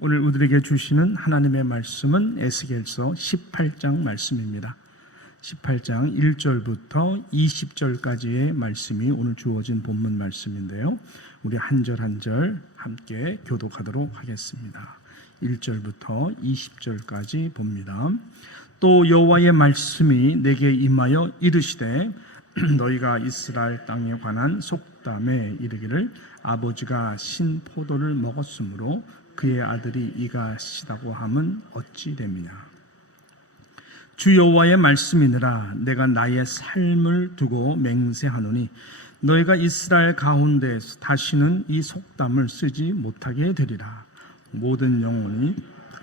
오늘 우리에게 주시는 하나님의 말씀은 에스겔서 18장 말씀입니다. 18장 1절부터 20절까지의 말씀이 오늘 주어진 본문 말씀인데요. 우리 한 절 한 절 함께 교독하도록 하겠습니다. 1절부터 20절까지 봅니다. 또 여호와의 말씀이 내게 임하여 이르시되 너희가 이스라엘 땅에 관한 속담에 이르기를 아버지가 신 포도를 먹었으므로 그의 아들이 이가 시다고 함은 어찌 됨이냐. 주 여호와의 말씀이니라. 내가 나의 삶을 두고 맹세하노니 너희가 이스라엘 가운데에서 다시는 이 속담을 쓰지 못하게 되리라. 모든 영혼이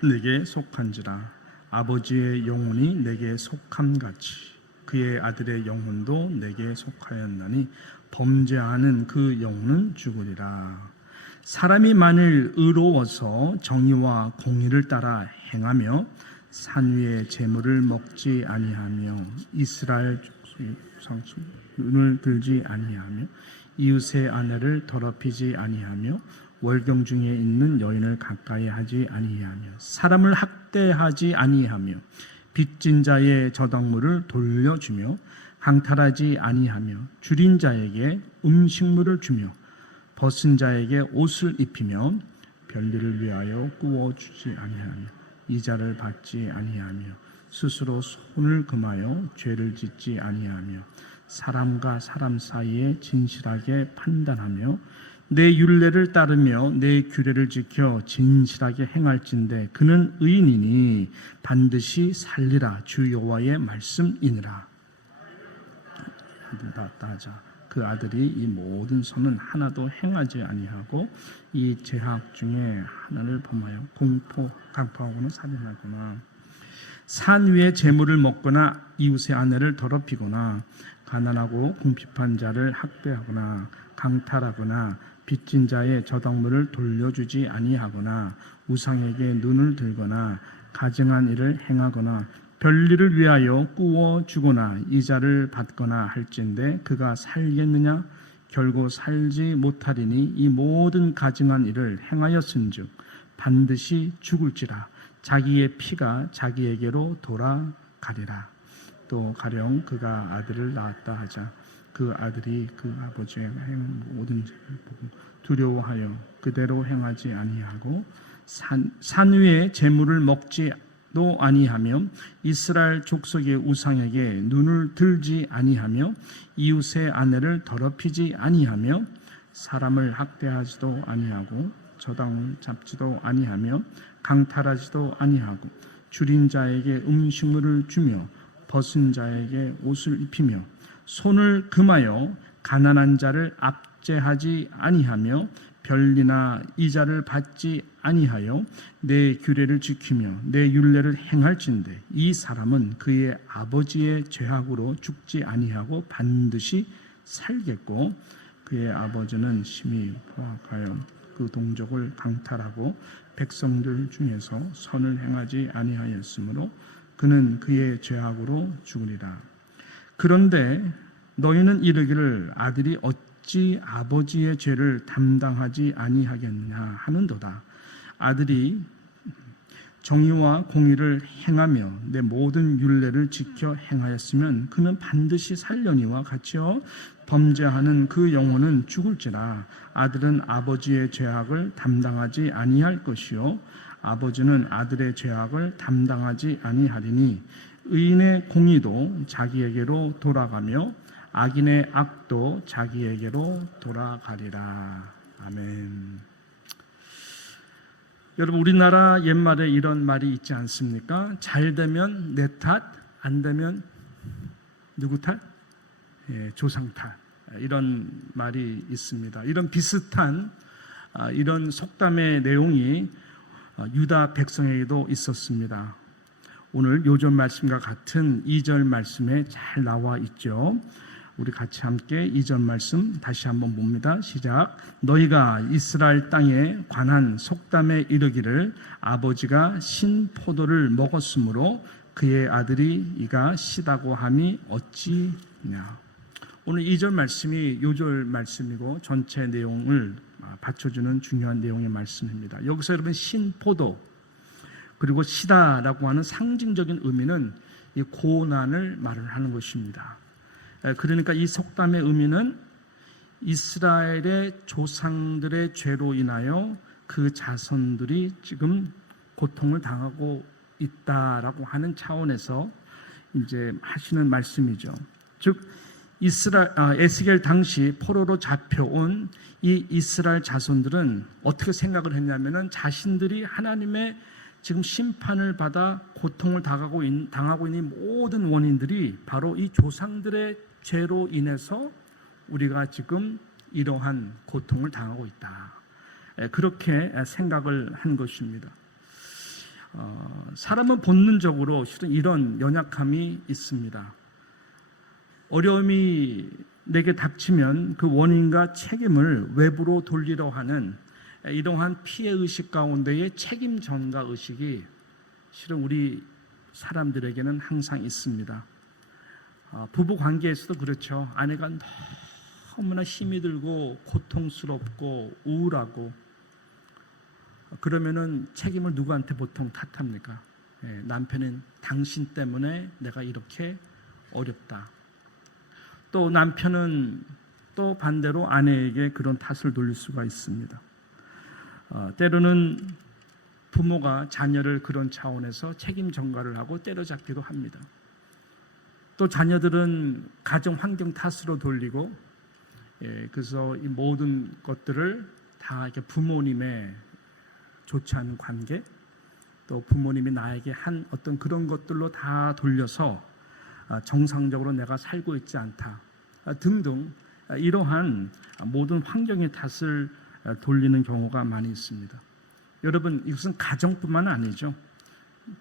내게 속한지라. 아버지의 영혼이 내게 속함같이 그의 아들의 영혼도 내게 속하였나니 범죄하는 그 영혼은 죽으리라. 사람이 만일 의로워서 정의와 공의를 따라 행하며 산 위의 재물을 먹지 아니하며 이스라엘 눈을 들지 아니하며 이웃의 아내를 더럽히지 아니하며 월경 중에 있는 여인을 가까이 하지 아니하며 사람을 학대하지 아니하며 빚진 자의 저당물을 돌려주며 강탈하지 아니하며 줄인 자에게 음식물을 주며 벗은 자에게 옷을 입히며 별리를 위하여 꾸어주지 아니하며 이자를 받지 아니하며 스스로 손을 금하여 죄를 짓지 아니하며 사람과 사람 사이에 진실하게 판단하며 내 율례를 따르며 내 규례를 지켜 진실하게 행할진대 그는 의인이니 반드시 살리라. 주 여호와의 말씀이니라. 하자. 그 아들이 이 모든 선은 하나도 행하지 아니하고 이 죄악 중에 하나를 범하여 공포, 강포하거나 살인하거나 산 위에 재물을 먹거나 이웃의 아내를 더럽히거나 가난하고 궁핍한 자를 학대하거나 강탈하거나 빚진 자의 저당물을 돌려주지 아니하거나 우상에게 눈을 들거나 가증한 일을 행하거나 별리를 위하여 꾸어 주거나 이자를 받거나 할진대 그가 살겠느냐? 결코 살지 못하리니 이 모든 가증한 일을 행하였은즉 반드시 죽을지라. 자기의 피가 자기에게로 돌아가리라. 또 가령 그가 아들을 낳았다 하자 그 아들이 그 아버지의 행한 모든 죄를 보고 두려워하여 그대로 행하지 아니하고 산 위에 재물을 먹지 도 아니하며 이스라엘 족속의 우상에게 눈을 들지 아니하며 이웃의 아내를 더럽히지 아니하며 사람을 학대하지도 아니하고 저당을 잡지도 아니하며 강탈하지도 아니하고 줄인 자에게 음식물을 주며 벗은 자에게 옷을 입히며 손을 금하여 가난한 자를 압제하지 아니하며 별리나 이자를 받지 아니하여 내 규례를 지키며 내 율례를 행할진대 이 사람은 그의 아버지의 죄악으로 죽지 아니하고 반드시 살겠고 그의 아버지는 심히 포악하여 그 동족을 강탈하고 백성들 중에서 선을 행하지 아니하였으므로 그는 그의 죄악으로 죽으리라. 그런데 너희는 이르기를 아들이 어찌 아버지의 죄를 담당하지 아니하겠느냐 하는도다. 아들이 정의와 공의를 행하며 내 모든 율례를 지켜 행하였으면 그는 반드시 살려니와 같이요 범죄하는 그 영혼은 죽을지라. 아들은 아버지의 죄악을 담당하지 아니할 것이요 아버지는 아들의 죄악을 담당하지 아니하리니 의인의 공의도 자기에게로 돌아가며 악인의 악도 자기에게로 돌아가리라. 아멘. 여러분 우리나라 옛말에 이런 말이 있지 않습니까? 잘 되면 내 탓, 안 되면 누구 탓? 조상 탓. 이런 말이 있습니다. 이런 비슷한 이런 속담의 내용이 유다 백성에게도 있었습니다. 오늘 요전 말씀과 같은 2절 말씀에 잘 나와 있죠. 우리 같이 함께 2절 말씀 다시 한번 봅니다. 시작. 너희가 이스라엘 땅에 관한 속담에 이르기를 아버지가 신 포도를 먹었으므로 그의 아들이 이가 시다고 함이 어찌냐. 오늘 2절 말씀이 요절 말씀이고 전체 내용을 받쳐주는 중요한 내용의 말씀입니다. 여기서 여러분 신포도 그리고 시다라고 하는 상징적인 의미는 이 고난을 말을 하는 것입니다. 그러니까 이 속담의 의미는 이스라엘의 조상들의 죄로 인하여 그 자손들이 지금 고통을 당하고 있다라고 하는 차원에서 이제 하시는 말씀이죠. 즉 에스겔 당시 포로로 잡혀온 이 이스라엘 자손들은 어떻게 생각을 했냐면은 자신들이 하나님의 지금 심판을 받아 고통을 당하고 있는 모든 원인들이 바로 이 조상들의 죄로 인해서 우리가 지금 이러한 고통을 당하고 있다. 그렇게 생각을 한 것입니다. 사람은 본능적으로 실은 이런 연약함이 있습니다. 어려움이 내게 닥치면 그 원인과 책임을 외부로 돌리려 하는 이러한 피해의식 가운데의 책임 전가 의식이 실은 우리 사람들에게는 항상 있습니다. 부부 관계에서도 그렇죠. 아내가 너무나 힘이 들고 고통스럽고 우울하고 그러면은 책임을 누구한테 보통 탓합니까? 남편은 당신 때문에 내가 이렇게 어렵다. 또 남편은 또 반대로 아내에게 그런 탓을 돌릴 수가 있습니다. 때로는 부모가 자녀를 그런 차원에서 책임 전가를 하고 때려잡기도 합니다. 또 자녀들은 가정 환경 탓으로 돌리고, 그래서 이 모든 것들을 다 이렇게 부모님의 좋지 않은 관계, 또 부모님이 나에게 한 어떤 그런 것들로 다 돌려서 정상적으로 내가 살고 있지 않다 등등 이러한 모든 환경의 탓을 돌리는 경우가 많이 있습니다. 여러분, 이것은 가정뿐만 아니죠.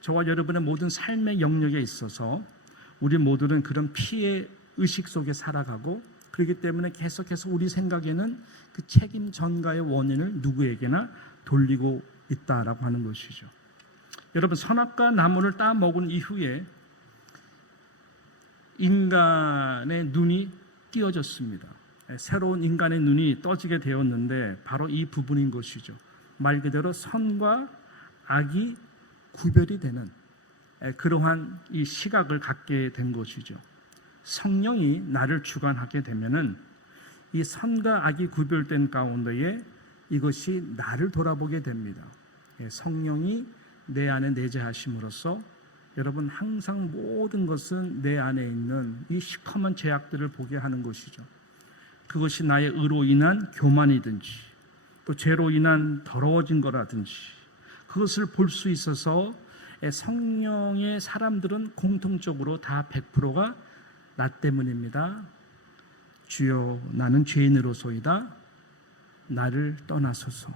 저와 여러분의 모든 삶의 영역에 있어서 우리 모두는 그런 피해 의식 속에 살아가고, 그렇기 때문에 계속해서 우리 생각에는 그 책임 전가의 원인을 누구에게나 돌리고 있다라고 하는 것이죠. 여러분, 선악과 나무를 따 먹은 이후에 인간의 눈이 띄어졌습니다. 새로운 인간의 눈이 떠지게 되었는데 바로 이 부분인 것이죠. 말 그대로 선과 악이 구별이 되는 그러한 이 시각을 갖게 된 것이죠. 성령이 나를 주관하게 되면은 이 선과 악이 구별된 가운데에 이것이 나를 돌아보게 됩니다. 성령이 내 안에 내재하심으로써 여러분, 항상 모든 것은 내 안에 있는 이 시커먼 죄악들을 보게 하는 것이죠. 그것이 나의 의로 인한 교만이든지 또 죄로 인한 더러워진 거라든지 그것을 볼 수 있어서 성령의 사람들은 공통적으로 다 100%가 나 때문입니다. 주여, 나는 죄인으로소이다. 나를 떠나소서.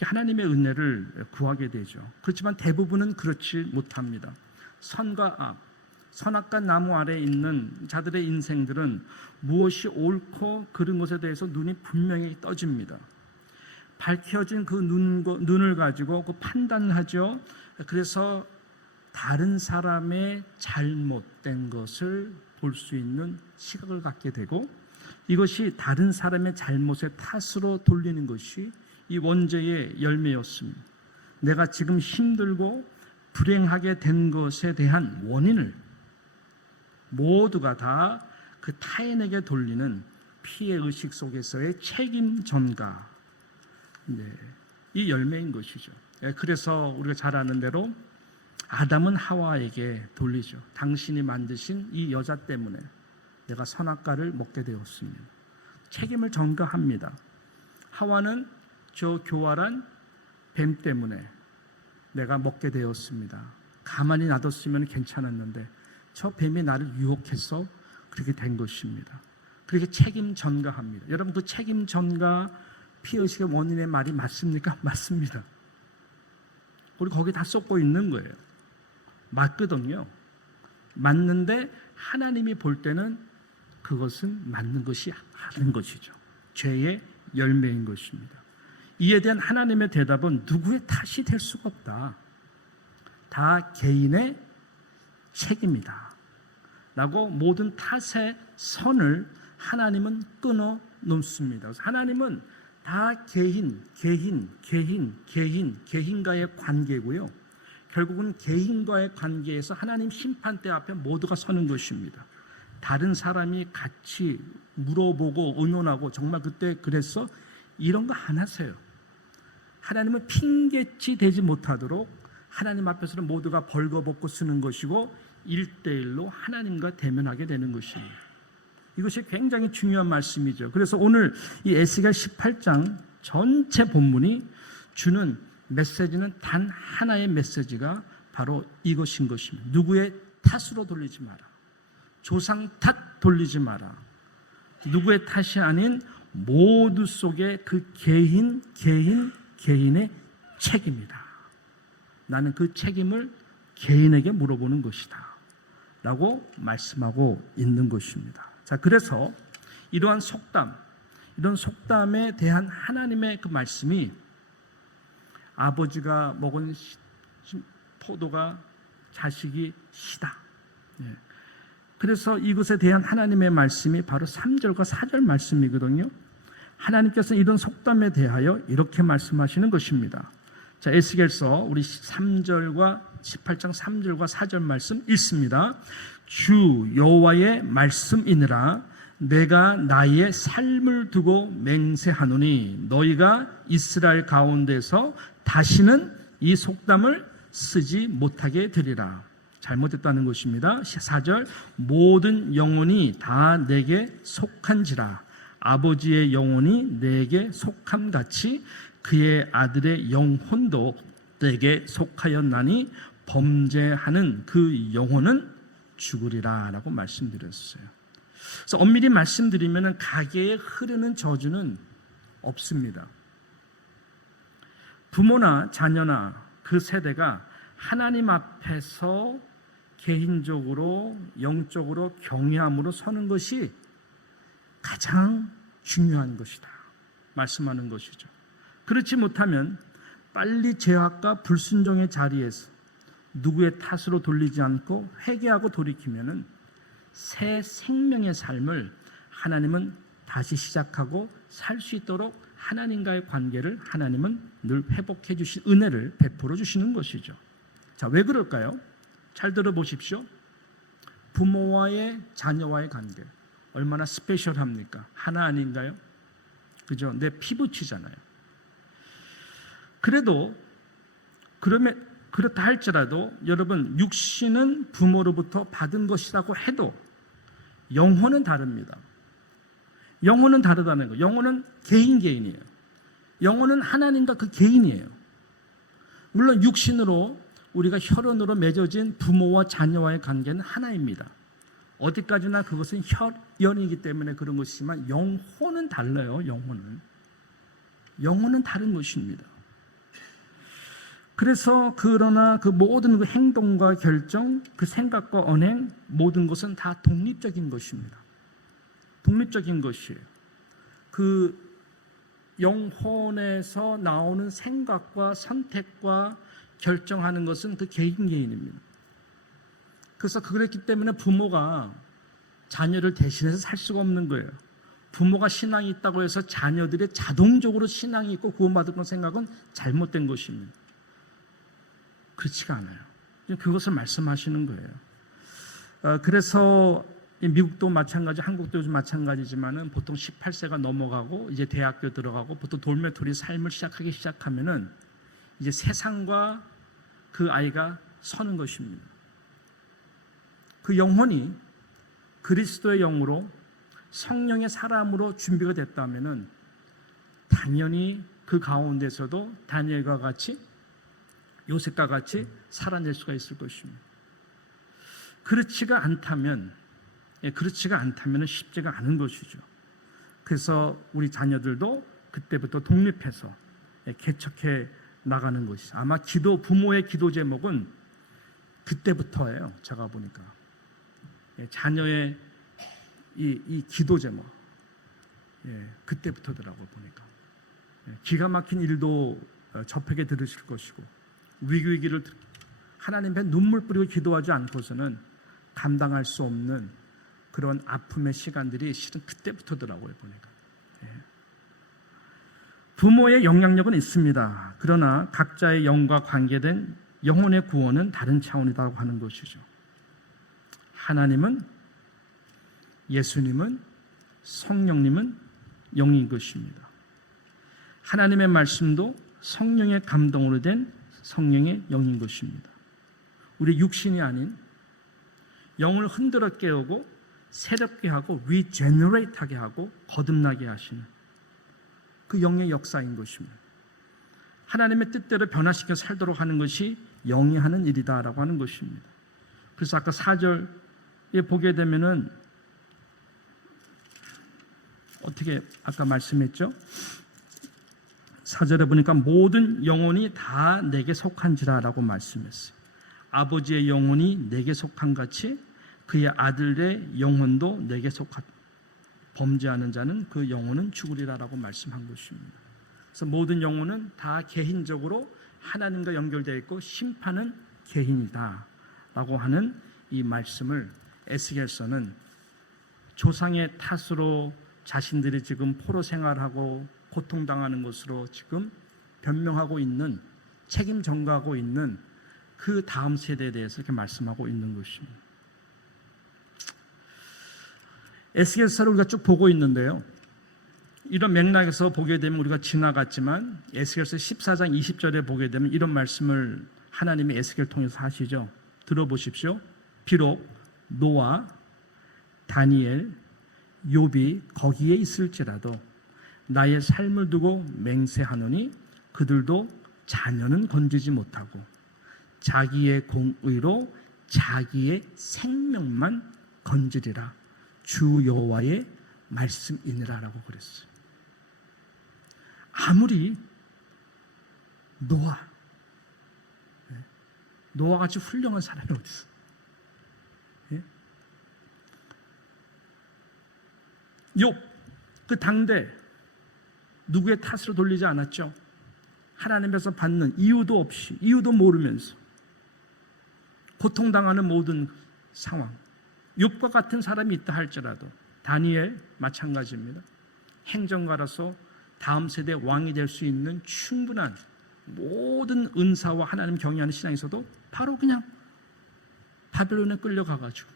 하나님의 은혜를 구하게 되죠. 그렇지만 대부분은 그렇지 못합니다. 선과 악, 선악과 나무 아래에 있는 자들의 인생들은 무엇이 옳고 그른 것에 대해서 눈이 분명히 떠집니다. 밝혀진 그 눈을 가지고 그 판단을 하죠. 그래서 다른 사람의 잘못된 것을 볼 수 있는 시각을 갖게 되고, 이것이 다른 사람의 잘못의 탓으로 돌리는 것이 이 원죄의 열매였습니다. 내가 지금 힘들고 불행하게 된 것에 대한 원인을 모두가 다 그 타인에게 돌리는 피해의식 속에서의 책임 전가, 이 열매인 것이죠. 그래서 우리가 잘 아는 대로 아담은 하와에게 돌리죠. 당신이 만드신 이 여자 때문에 내가 선악과를 먹게 되었습니다. 책임을 전가합니다. 하와는 저 교활한 뱀 때문에 내가 먹게 되었습니다. 가만히 놔뒀으면 괜찮았는데 저 뱀이 나를 유혹해서 그렇게 된 것입니다. 그렇게 책임 전가합니다. 여러분, 그 책임 전가 피해의식의 원인의 말이 맞습니까? 맞습니다. 우리 거기 다 쏟고 있는 거예요. 맞거든요. 맞는데 하나님이 볼 때는 그것은 맞는 것이 아닌 것이죠. 죄의 열매인 것입니다. 이에 대한 하나님의 대답은 누구의 탓이 될 수가 없다. 다 개인의 책임이다 라고 모든 탓의 선을 하나님은 끊어 놓습니다. 그래서 하나님은 다 개인과의 관계고요. 결국은 개인과의 관계에서 하나님 심판대 앞에 모두가 서는 것입니다. 다른 사람이 같이 물어보고 의논하고 정말 그때 그랬어? 이런 거 안 하세요. 하나님은 핑계치 되지 못하도록 하나님 앞에서는 모두가 벌거벗고 쓰는 것이고 1대1로 하나님과 대면하게 되는 것입니다. 이것이 굉장히 중요한 말씀이죠. 그래서 오늘 이 에스겔 18장 전체 본문이 주는 메시지는 단 하나의 메시지가 바로 이것인 것입니다. 누구의 탓으로 돌리지 마라. 조상 탓 돌리지 마라. 누구의 탓이 아닌 모두 속에 그 개인의 책임이다. 나는 그 책임을 개인에게 물어보는 것이다 라고 말씀하고 있는 것입니다. 자, 그래서 이러한 이런 속담에 대한 하나님의 그 말씀이 아버지가 먹은 포도가 자식이 시다. 그래서 이것에 대한 하나님의 말씀이 바로 3절과 4절 말씀이거든요. 하나님께서 이런 속담에 대하여 이렇게 말씀하시는 것입니다. 자, 에스겔서 우리 18장 3절과 4절 말씀 읽습니다. 주 여호와의 말씀이니라. 내가 나의 삶을 두고 맹세하노니 너희가 이스라엘 가운데서 다시는 이 속담을 쓰지 못하게 되리라. 잘못했다는 것입니다. 4절 모든 영혼이 다 내게 속한지라. 아버지의 영혼이 내게 속함같이 그의 아들의 영혼도 내게 속하였나니 범죄하는 그 영혼은 죽으리라 라고 말씀드렸어요. 그래서 엄밀히 말씀드리면 가계에 흐르는 저주는 없습니다. 부모나 자녀나 그 세대가 하나님 앞에서 개인적으로 영적으로 경외함으로 서는 것이 가장 중요한 것이다 말씀하는 것이죠. 그렇지 못하면 빨리 죄악과 불순종의 자리에서 누구의 탓으로 돌리지 않고 회개하고 돌이키면은 새 생명의 삶을 하나님은 다시 시작하고 살 수 있도록 하나님과의 관계를 하나님은 늘 회복해 주신 은혜를 베풀어 주시는 것이죠. 자, 왜 그럴까요? 잘 들어보십시오. 부모와의 자녀와의 관계 얼마나 스페셜합니까? 하나 아닌가요? 그죠? 내 피부치잖아요. 그렇다 할지라도 여러분 육신은 부모로부터 받은 것이라고 해도 영혼은 다릅니다. 영혼은 다르다는 거. 영혼은 개인이에요. 영혼은 하나님과 그 개인이에요. 물론 육신으로 우리가 혈연으로 맺어진 부모와 자녀와의 관계는 하나입니다. 어디까지나 그것은 혈연이기 때문에 그런 것이지만 영혼은 달라요. 영혼은 다른 것입니다. 그래서 그러나 그 모든 그 행동과 결정, 그 생각과 언행 모든 것은 다 독립적인 것입니다. 독립적인 것이에요. 그 영혼에서 나오는 생각과 선택과 결정하는 것은 그 개인입니다. 그래서 그랬기 때문에 부모가 자녀를 대신해서 살 수가 없는 거예요. 부모가 신앙이 있다고 해서 자녀들이 자동적으로 신앙이 있고 구원받을 생각은 잘못된 것입니다. 그렇지가 않아요. 그것을 말씀하시는 거예요. 그래서 미국도 마찬가지, 한국도 요즘 마찬가지지만은 보통 18세가 넘어가고 이제 대학교 들어가고 보통 돌메토리 삶을 시작하기 시작하면은 이제 세상과 그 아이가 서는 것입니다. 그 영혼이 그리스도의 영으로 성령의 사람으로 준비가 됐다면은 당연히 그 가운데서도 다니엘과 같이 요셉과 같이 살아낼 수가 있을 것입니다. 그렇지가 않다면 쉽지가 않은 것이죠. 그래서 우리 자녀들도 그때부터 독립해서 개척해 나가는 것이죠. 아마 부모의 기도 제목은 그때부터예요. 제가 보니까 자녀의 이 기도 제목 그때부터더라고 보니까 기가 막힌 일도 접하게 들으실 것이고 위기를 하나님 앞에 눈물 뿌리고 기도하지 않고서는 감당할 수 없는 그런 아픔의 시간들이 실은 그때부터더라고요 보니까. 부모의 영향력은 있습니다. 그러나 각자의 영과 관계된 영혼의 구원은 다른 차원이라고 하는 것이죠. 하나님은, 예수님은, 성령님은 영인 것입니다. 하나님의 말씀도 성령의 감동으로 된 성령의 영인 것입니다. 우리 육신이 아닌 영을 흔들어 깨우고 새롭게 하고 리제너레이트하게 하고 거듭나게 하시는 그 영의 역사인 것입니다. 하나님의 뜻대로 변화시켜 살도록 하는 것이 영이 하는 일이다라고 하는 것입니다. 그래서 아까 4절에 보게 되면은 어떻게 아까 말씀했죠? 4절에 보니까 모든 영혼이 다 내게 속한지라라고 말씀했어요. 아버지의 영혼이 내게 속한 같이 그의 아들의 영혼도 내게 속한, 범죄하는 자는 그 영혼은 죽으리라라고 말씀한 것입니다. 그래서 모든 영혼은 다 개인적으로 하나님과 연결되어 있고 심판은 개인이다라고 하는 이 말씀을 에스겔서는 조상의 탓으로 자신들이 지금 포로 생활하고 고통당하는 것으로 지금 변명하고 있는, 책임 전가하고 있는 그 다음 세대에 대해서 이렇게 말씀하고 있는 것입니다. 에스겔서를 우리가 쭉 보고 있는데요, 이런 맥락에서 보게 되면 우리가 지나갔지만 에스겔서 14장 20절에 보게 되면 이런 말씀을 하나님이 에스겔 통해서 하시죠. 들어보십시오. 비록 노아, 다니엘, 욥이 거기에 있을지라도 나의 삶을 두고 맹세하노니 그들도 자녀는 건지지 못하고 자기의 공의로 자기의 생명만 건지리라. 주 여호와의 말씀이니라라고 그랬어요. 아무리 노아같이 훌륭한 사람이 어디 있어? 욥, 그 당대 누구의 탓으로 돌리지 않았죠. 하나님께서 받는 이유도 없이, 이유도 모르면서 고통당하는 모든 상황, 욥과 같은 사람이 있다 할지라도 다니엘 마찬가지입니다. 행정가로서 다음 세대 왕이 될 수 있는 충분한 모든 은사와 하나님 경외하는 신앙에서도 바로 그냥 바벨론에 끌려가가지고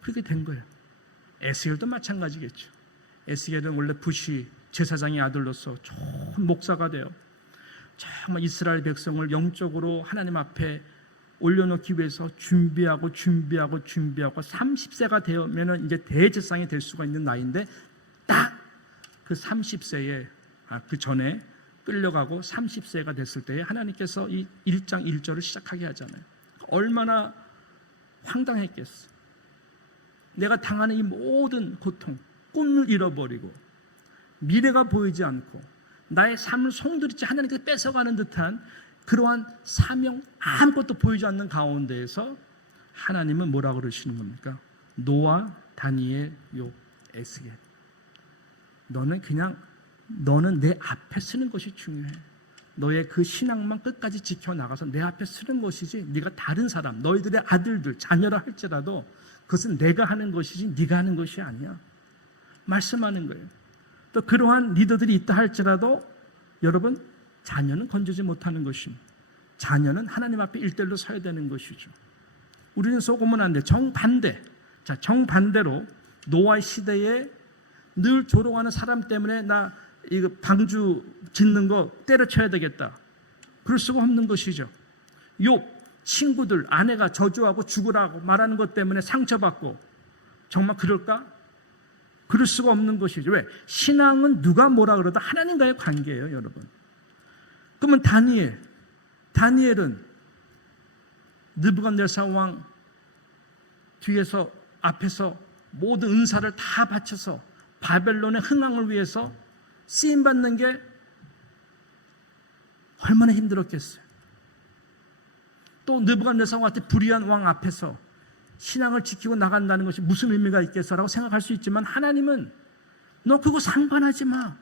그렇게 된 거예요. 에스겔도 마찬가지겠죠. 에스겔은 원래 부시 제사장의 아들로서 좋은 목사가 되어 정말 이스라엘 백성을 영적으로 하나님 앞에 올려놓기 위해서 준비하고 30세가 되면은 이제 대제사장이 될 수가 있는 나이인데 딱 그 30세에 그 전에 끌려가고 30세가 됐을 때에 하나님께서 이 1장 1절을 시작하게 하잖아요. 얼마나 황당했겠어. 내가 당하는 이 모든 고통, 꿈을 잃어버리고 미래가 보이지 않고 나의 삶을 송두리째 하나님께서 뺏어가는 듯한 그러한 사명 아무것도 보이지 않는 가운데에서 하나님은 뭐라고 그러시는 겁니까? 노아, 다니엘, 욥, 에스겔, 너는 내 앞에 서는 것이 중요해. 너의 그 신앙만 끝까지 지켜나가서 내 앞에 서는 것이지 네가 다른 사람, 너희들의 아들들, 자녀라 할지라도 그것은 내가 하는 것이지 네가 하는 것이 아니야. 말씀하는 거예요. 또 그러한 리더들이 있다 할지라도 여러분, 자녀는 건지지 못하는 것입니다. 자녀는 하나님 앞에 일대일로 서야 되는 것이죠. 우리는 속으면 안 돼. 정반대. 자, 정반대로 노아의 시대에 늘 조롱하는 사람 때문에 나 이거 방주 짓는 거 때려쳐야 되겠다. 그럴 수가 없는 것이죠. 욥, 친구들, 아내가 저주하고 죽으라고 말하는 것 때문에 상처받고 정말 그럴까? 그럴 수가 없는 것이죠. 왜? 신앙은 누가 뭐라 그러도 하나님과의 관계예요, 여러분. 그러면 다니엘은 느부갓네살 왕 뒤에서 앞에서 모든 은사를 다 바쳐서 바벨론의 흥왕을 위해서 쓰임받는 게 얼마나 힘들었겠어요. 또 느부갓네살 왕한테 불의한 왕 앞에서 신앙을 지키고 나간다는 것이 무슨 의미가 있겠어라고 생각할 수 있지만 하나님은 너 그거 상관하지 마.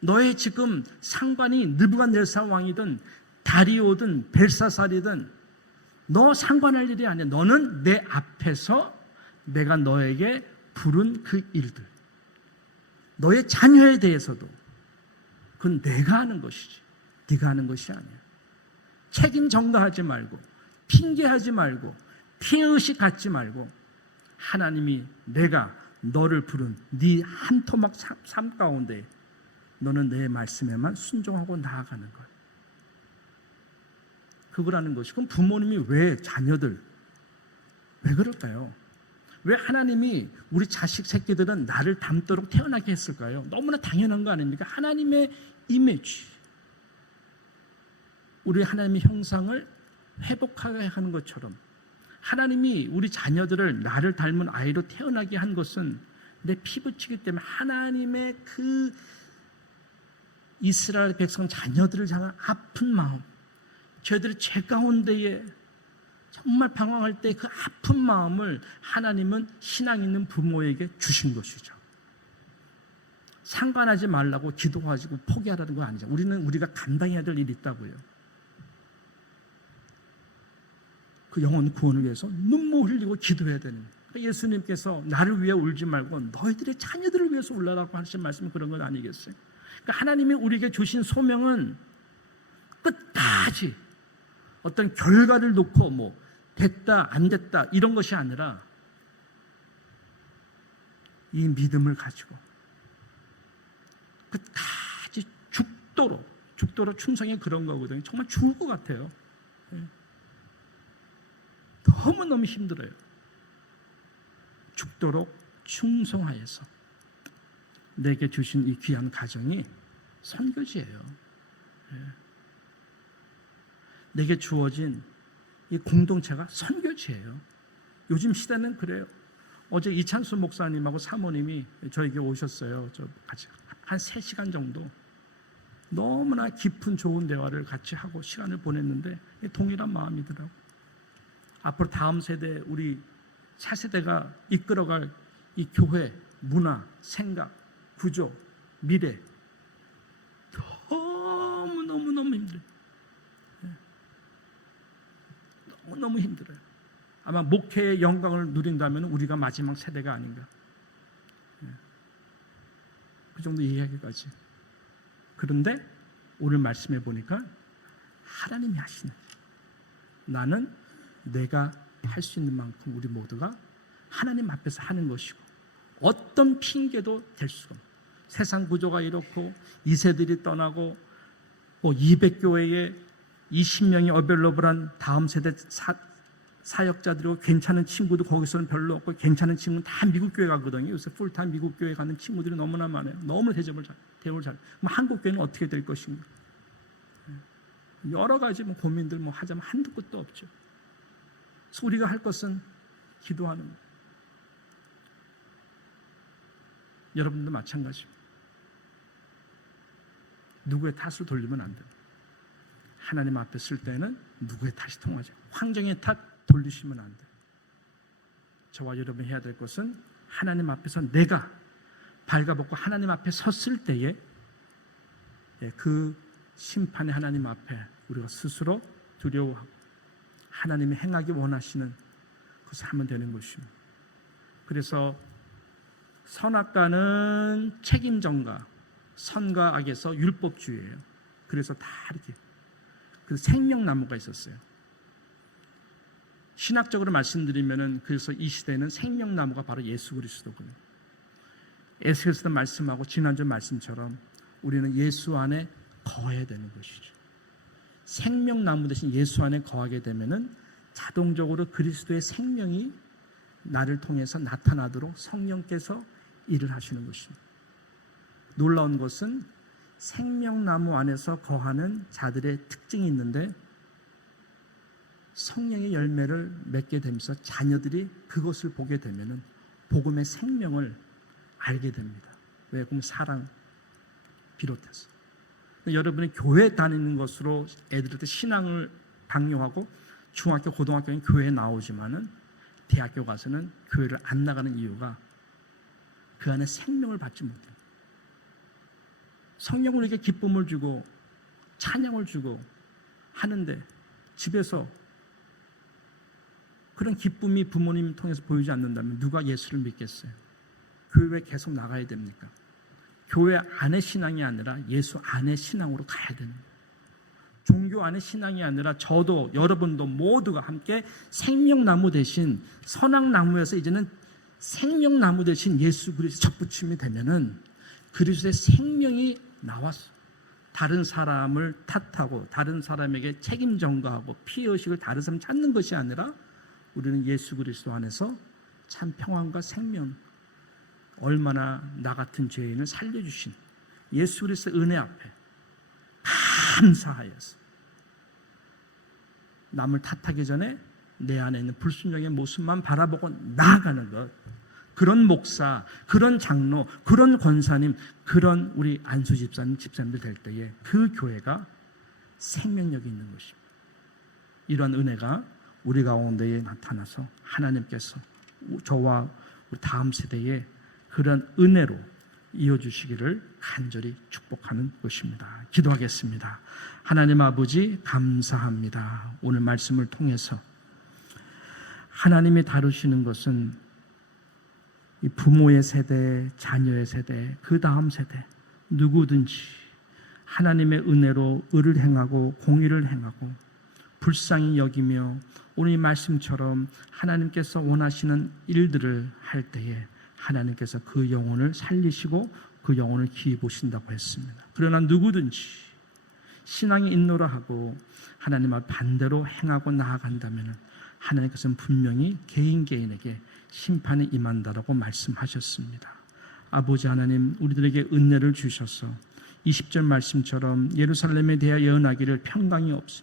너의 지금 상관이 느부갓네살 왕이든 다리오든 벨사살이든 너 상관할 일이 아니야. 너는 내 앞에서 내가 너에게 부른 그 일들, 너의 자녀에 대해서도 그건 내가 하는 것이지 네가 하는 것이 아니야. 책임 전가하지 말고 핑계하지 말고 피해의식 갖지 말고 하나님이 내가 너를 부른 네 한 토막 삶 가운데 너는 내 말씀에만 순종하고 나아가는 것. 그거라는 것이. 그럼 부모님이 왜 자녀들 왜 그럴까요? 왜 하나님이 우리 자식 새끼들은 나를 닮도록 태어나게 했을까요? 너무나 당연한 거 아닙니까? 하나님의 이미지, 우리 하나님의 형상을 회복하게 하는 것처럼 하나님이 우리 자녀들을 나를 닮은 아이로 태어나게 한 것은 내 피부치기 때문에 하나님의 그 이스라엘 백성 자녀들을 향한 아픈 마음, 저희들이 죄 가운데에 정말 방황할 때 그 아픈 마음을 하나님은 신앙 있는 부모에게 주신 것이죠. 상관하지 말라고 기도하시고 포기하라는 거 아니죠. 우리가 감당해야 될 일이 있다고요. 그 영혼 구원을 위해서 눈물 흘리고 기도해야 되는 거예요. 그러니까 예수님께서 나를 위해 울지 말고 너희들의 자녀들을 위해서 울라라고 하신 말씀은 그런 건 아니겠어요? 그러니까 하나님이 우리에게 주신 소명은 끝까지 어떤 결과를 놓고 됐다 안 됐다 이런 것이 아니라 이 믿음을 가지고 끝까지 죽도록 충성이 그런 거거든요. 정말 죽을 것 같아요. 너무너무 힘들어요. 죽도록 충성하여서 내게 주신 이 귀한 가정이 선교지예요. 내게 주어진 이 공동체가 선교지예요. 요즘 시대는 그래요. 어제 이찬수 목사님하고 사모님이 저에게 오셨어요. 저 같이 한 3시간 정도 너무나 깊은 좋은 대화를 같이 하고 시간을 보냈는데 동일한 마음이더라고요. 앞으로 다음 세대, 우리 차세대가 이끌어갈 이 교회, 문화, 생각, 구조, 미래 너무너무 힘들어요. 너무 힘들어요. 아마 목회의 영광을 누린다면 우리가 마지막 세대가 아닌가. 그 정도 이야기까지. 그런데 오늘 말씀해 보니까 하나님이 하시는, 나는 내가 할 수 있는 만큼 우리 모두가 하나님 앞에서 하는 것이고 어떤 핑계도 될 수가 없어요. 세상 구조가 이렇고 2세들이 떠나고 200교회에 20명이 어벨러블한 다음 세대 사역자들이고 괜찮은 친구도 거기서는 별로 없고 괜찮은 친구는 다 미국 교회 가거든요. 요새 풀타임 미국 교회 가는 친구들이 너무나 많아요. 너무 대접을 잘. 그럼 한국 교회는 어떻게 될 것인가? 여러 가지 고민들 하자면 한두 끝도 없죠. 그래서 우리가 할 것은 기도하는 거예요. 여러분도 마찬가지입니다. 누구의 탓을 돌리면 안 돼요. 하나님 앞에 쓸 때는 누구의 탓이 통하죠. 황정의 탓 돌리시면 안 돼요. 저와 여러분이 해야 될 것은 하나님 앞에서 내가 발가벗고 하나님 앞에 섰을 때에 그 심판의 하나님 앞에 우리가 스스로 두려워하고 하나님이 행하기 원하시는 것을 하면 되는 것입니다. 그래서 선악과는 책임전가, 선과 악에서 율법주의예요. 그래서 다 이렇게 그 생명나무가 있었어요. 신학적으로 말씀드리면은 그래서 이 시대는 생명나무가 바로 예수 그리스도거든요. 에스겔서도 말씀하고 지난주 말씀처럼 우리는 예수 안에 거해야 되는 것이죠. 생명나무 대신 예수 안에 거하게 되면은 자동적으로 그리스도의 생명이 나를 통해서 나타나도록 성령께서 일을 하시는 것입니다. 놀라운 것은 생명나무 안에서 거하는 자들의 특징이 있는데 성령의 열매를 맺게 되면서 자녀들이 그것을 보게 되면은 복음의 생명을 알게 됩니다. 왜? 그럼 사랑 비롯해서. 여러분이 교회 다니는 것으로 애들한테 신앙을 강요하고 중학교, 고등학교는 교회에 나오지만은 대학교 가서는 교회를 안 나가는 이유가 그 안에 생명을 받지 못해요. 성령은 우리에게 기쁨을 주고 찬양을 주고 하는데 집에서 그런 기쁨이 부모님 통해서 보이지 않는다면 누가 예수를 믿겠어요? 교회에 계속 나가야 됩니까? 교회 안의 신앙이 아니라 예수 안의 신앙으로 가야 되는 거예요. 종교 안의 신앙이 아니라 저도 여러분도 모두가 함께 생명나무 대신 선악나무에서 이제는 생명나무 대신 예수 그리스도 접붙임이 되면은 그리스도의 생명이 나왔어. 다른 사람을 탓하고 다른 사람에게 책임 전가하고 피해의식을 다른 사람 찾는 것이 아니라 우리는 예수 그리스도 안에서 참 평안과 생명, 얼마나 나 같은 죄인을 살려주신 예수 그리스도의 은혜 앞에 감사하여서 남을 탓하기 전에 내 안에 있는 불순종의 모습만 바라보고 나아가는 것, 그런 목사, 그런 장로, 그런 권사님, 그런 우리 안수 집사님들 될 때에 그 교회가 생명력이 있는 것입니다. 이러한 은혜가 우리 가운데에 나타나서 하나님께서 저와 우리 다음 세대에 그런 은혜로 이어주시기를 간절히 축복하는 것입니다. 기도하겠습니다. 하나님 아버지 감사합니다. 오늘 말씀을 통해서 하나님이 다루시는 것은 이 부모의 세대, 자녀의 세대, 그 다음 세대 누구든지 하나님의 은혜로 의를 행하고 공의를 행하고 불쌍히 여기며 오늘 이 말씀처럼 하나님께서 원하시는 일들을 할 때에 하나님께서 그 영혼을 살리시고 그 영혼을 기회 보신다고 했습니다. 그러나 누구든지 신앙이 있노라 하고 하나님 앞 반대로 행하고 나아간다면 하나님께서는 분명히 개인에게 심판이 임한다라고 말씀하셨습니다. 아버지 하나님, 우리들에게 은혜를 주셔서 20절 말씀처럼 예루살렘에 대하여 예언하기를 평강이 없이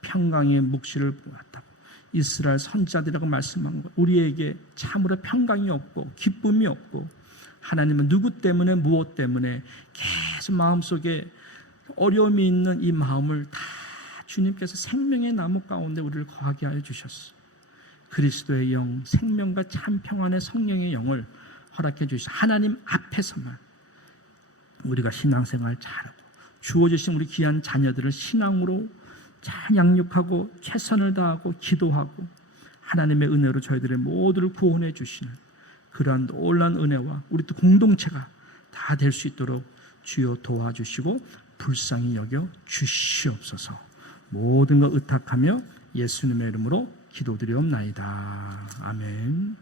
평강의 묵시를 보았다고 이스라엘 선자들이라고 말씀한 것, 우리에게 참으로 평강이 없고 기쁨이 없고 하나님은 누구 때문에 무엇 때문에 계속 마음속에 어려움이 있는 이 마음을 다 주님께서 생명의 나무 가운데 우리를 거하게 하여 주셨어. 그리스도의 영, 생명과 참 평안의 성령의 영을 허락해 주셔서 하나님 앞에서만 우리가 신앙생활 잘하고 주어주신 우리 귀한 자녀들을 신앙으로 잘 양육하고 최선을 다하고 기도하고 하나님의 은혜로 저희들의 모두를 구원해 주시는 그러한 놀라운 은혜와 우리 또 공동체가 다 될 수 있도록 주여 도와주시고 불쌍히 여겨 주시옵소서. 모든 것 의탁하며 예수님의 이름으로 기도드리옵나이다. 아멘.